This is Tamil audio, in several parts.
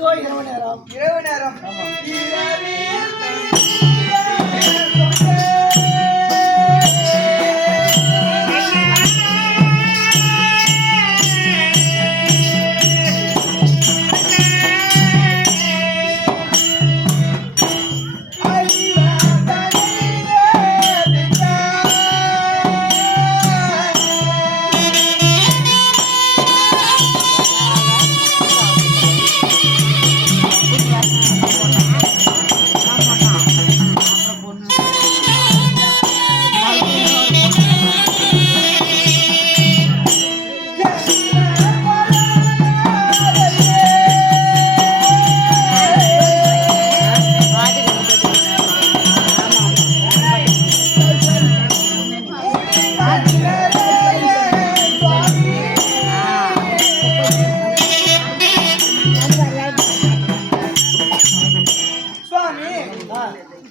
இதோ இரவு நேரம். இரவு நேரம்.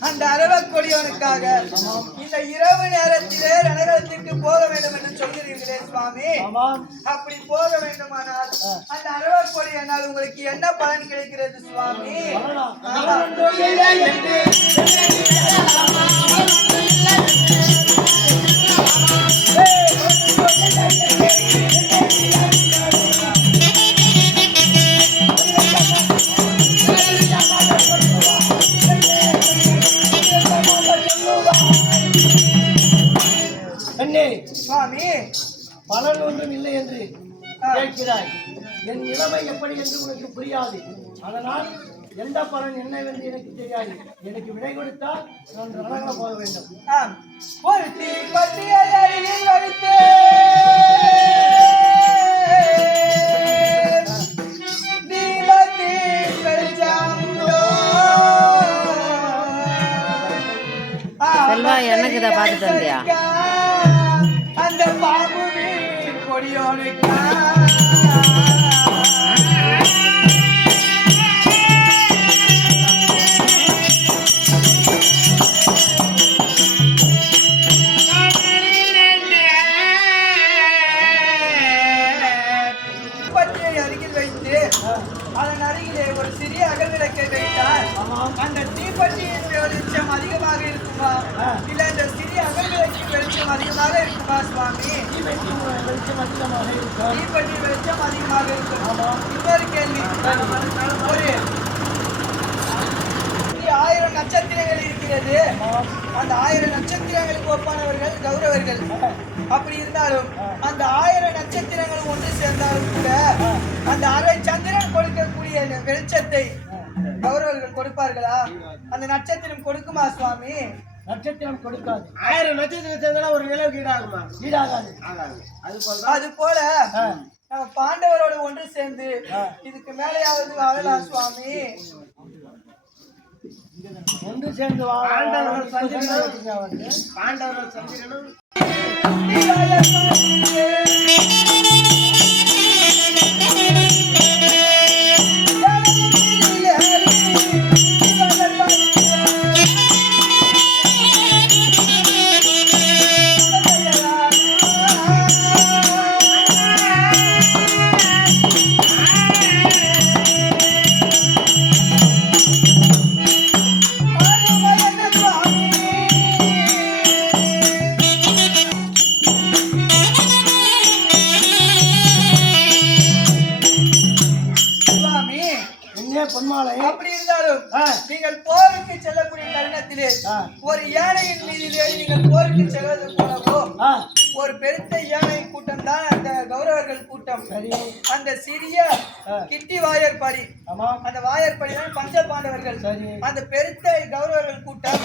அந்த அரவக்கொடியவனுக்காக இந்த இரவு நேரத்திலே ரணகலத்துக்கு போக வேண்டும் என்று சொல்கிறீர்களே சுவாமி. அப்படி போக வேண்டுமானால் அந்த அரவக்கொடியனால் உங்களுக்கு என்ன பலன் கிடைக்கிறது சுவாமி? சுவாமி, பலன் ஒன்றும் இல்லை என்று கேட்கிறாய். என் நிலைமை எப்படி என்று உனக்கு புரியாது. அதனால் எந்த பலன் என்னவென்று எனக்கு தெரியாது. எனக்கு விடை கொடுத்தால் நான் ரணகல போக வேண்டும். செல்வா, எனக்கு இதை பார்த்து தந்தியா? அந்த பாபு கொடியோனுக்கா அருகில் வைத்து அதன் அருகிலே ஒரு சிறிய அகல் விளக்கை வைத்தார். அந்த தீப்பற்றியின் வெளிச்சம் அதிகமாக இருக்குமா, இல்ல இந்த சிறிய அகல் விளக்கின் வெளிச்சம் அதிகமாக இருக்குமா சுவாமி? தீப்பற்றி வெளிச்சம் அதிகமாக இருக்கும். இன்னொரு கேள்வி, ஒரு 1000 நட்சத்திரங்கள் இருக்கிறது. அந்த 1000 நட்சத்திரங்களுக்கு ஒப்பானவர்கள் கௌரவர்கள். அப்படி இருந்தாலும் அந்த 1000 நட்சத்திரங்கள் ஒன்று சேர்ந்தாலும் கூட அந்த அரை சந்திரன் கொடுக்கக்கூடிய வெளிச்சத்தை கௌரவர்கள் கொடுப்பார்களா? அந்த நட்சத்திரம் கொடுக்குமா சுவாமி? நட்சத்திரம் கொடுக்காது. 1000 நட்சத்திரம் சேர்ந்தா ஒரு நிலவுக்கு ஈடாகுமா? ஈடாகாது. அது போல பாண்டவரோடு ஒன்று சேர்ந்து இதுக்கு மேலேயாவது வாழலாம் சுவாமி. ஒன்று சேர்ந்து பாண்டவர்கள் சந்திரனும் அப்படி இருந்தாலும் நீங்கள் போருக்கு செல்லக்கூடிய தருணத்திலே ஒரு யானையின் மீதிலே நீங்கள் போருக்கு செல்வது போலவோ ஒரு பெருத்த யானை கூட்டம் தான் அந்த கௌரவர்கள் கூட்டம். அந்த சிறிய கிட்டி வாயற்படி, அந்த வாயற்படி தான் பஞ்ச பாண்டவர்கள். அந்த பெருத்த கௌரவர்கள் கூட்டம்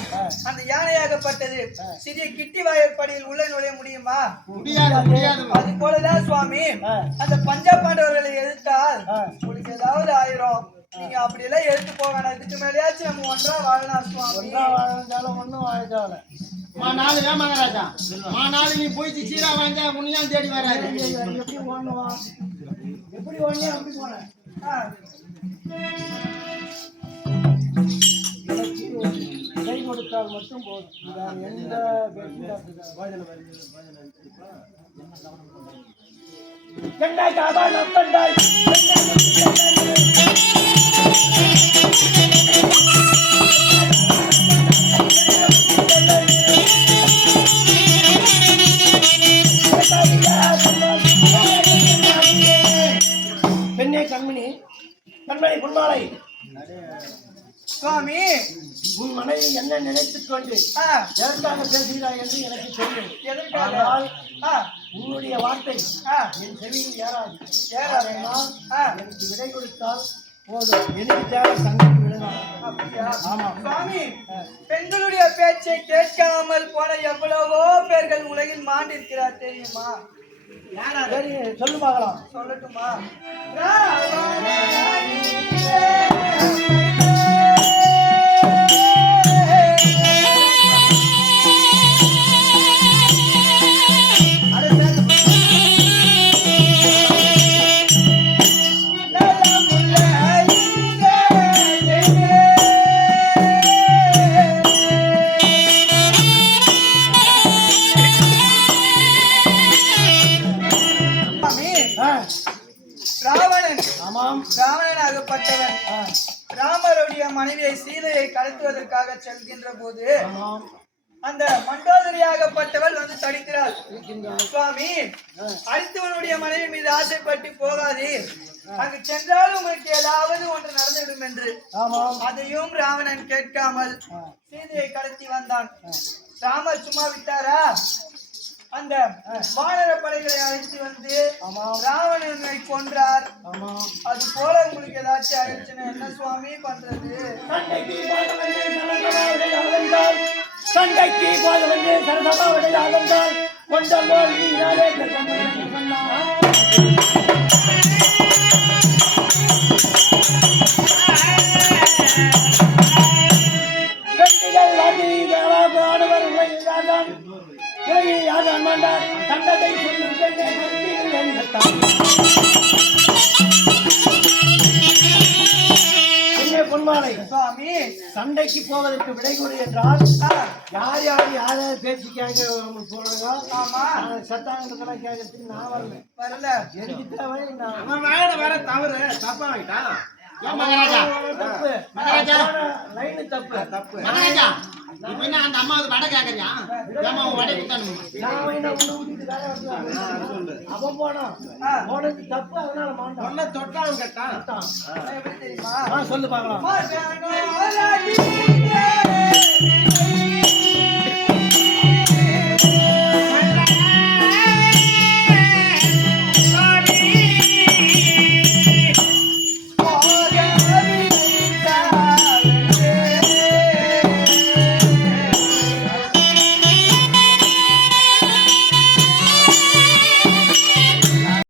அந்த யானையாகப்பட்டது சிறிய கிட்டி வாயற்படியில் உள்ள நுழைய முடியுமா? அது போலதான் சுவாமி, அந்த பஞ்ச பாண்டவர்களை எதிர்த்தால் உங்களுக்கு ஏதாவது ஆயிரும். நீங்க அப்படி எல்லாம் எடுத்து போக வேணாம். இதுக்கு மேலேயாச்சும் நம்ம ஒன்றா வாழலாம் சுவாமி. ஒன்றா வாழ்ந்தாலும் ஒன்றும் வாழ்ந்தாலும் நாலு மகாராஜா நாலு நீ போயிட்டு சீரா வாங்க முன்னையும் தேடி வராது. எப்படி ஒண்ணுவான், எப்படி ஒண்ணு அப்படி போனேன். கை கொடுத்தால் மட்டும் போதும். எந்த சென்னை காபாய் பெண்ணே கண்மணி கண்மணி பொன்மாலை சுவாமி உன் மனைவி என்ன நினைத்துக் கொண்டு எதற்காக பேசுகிறாய் என்று எனக்கு தெரியும். எதற்காக? ஆனால் ஆ, உன்னுடைய வார்த்தை ஆ, என் செவியில் ஏறாது. ஏறாது. ஏறாதனால் ஆ. எனக்கு விடை கொடுத்தால் போதும். எனக்கு தேவை தங்கி விடலாம். அப்படியா? ஆமா. சுவாமி, பெண்களுடைய பேச்சை கேட்காமல் போன எவ்வளவோ பேர்கள் உலகில் மாண்டிருக்கிறார் தெரியுமா? சரி சொல்லு பார்க்கலாம். சொல்லட்டுமா? ராவணன், ஆமாம். ராவணனாகப்பட்டவன் ராமருடைய மனைவியை சீதையை கடத்துவதற்காக செல்கின்ற போது ஆமாம். அந்த மண்டோதரியாகப்பட்டவள் வந்து தடுக்கிறாள். சுவாமி, அடுத்தவனுடைய மனைவி மீது ஆசைப்பட்டு போகாது, அங்கு சென்றாலும் உங்களுக்கு ஏதாவது ஒன்று நடந்துவிடும் என்று. ஆமாம். அதையும் ராவணன் கேட்காமல் சீதையை கடத்தி வந்தான். ராமர் சும்மா விட்டாரா? அந்த வானர படைகளை அழைத்து வந்து ராவணனை கொன்றார். அது போல உங்களுக்கு ஏதாச்சும் ஆயிடுச்சுன்னா என்ன சுவாமி பண்றது? சண்டைக்கு போதவென்று சரசபாவடை ஆகந்தால் கொஞ்சம் போல் நீராலே ஆடவர் உலகில் யார்தான் உலகில் யார்தான் மாண்டார் சண்டத்தை பொன்மாலை சுவாமி, சண்டைக்கு போவதற்கு விடை கொடு என்றால் யார் யாராவது பேச்சு கேட்க போறாங்க. ஆமா, சத்தாங்கலாம் கேட்கறதுக்கு நான் வரல. எனக்கு தேவை வேற தவறு தப்பா ஆயிட்டான். மகாராஜா தப்பு. மகாராஜா லைனு தப்பு. மகாராஜா இப்ப என்ன அந்த அம்மாவது வடை கேக்குறியா? ஏமா வடை குத்தானு அவன் போனான் போனது தப்பு. அதனால மாட்டான். ஒன்ன தொட்டான் கேட்டான். எப்படி தெரியுமா? சொல்லு பார்க்கலாம். மகனோ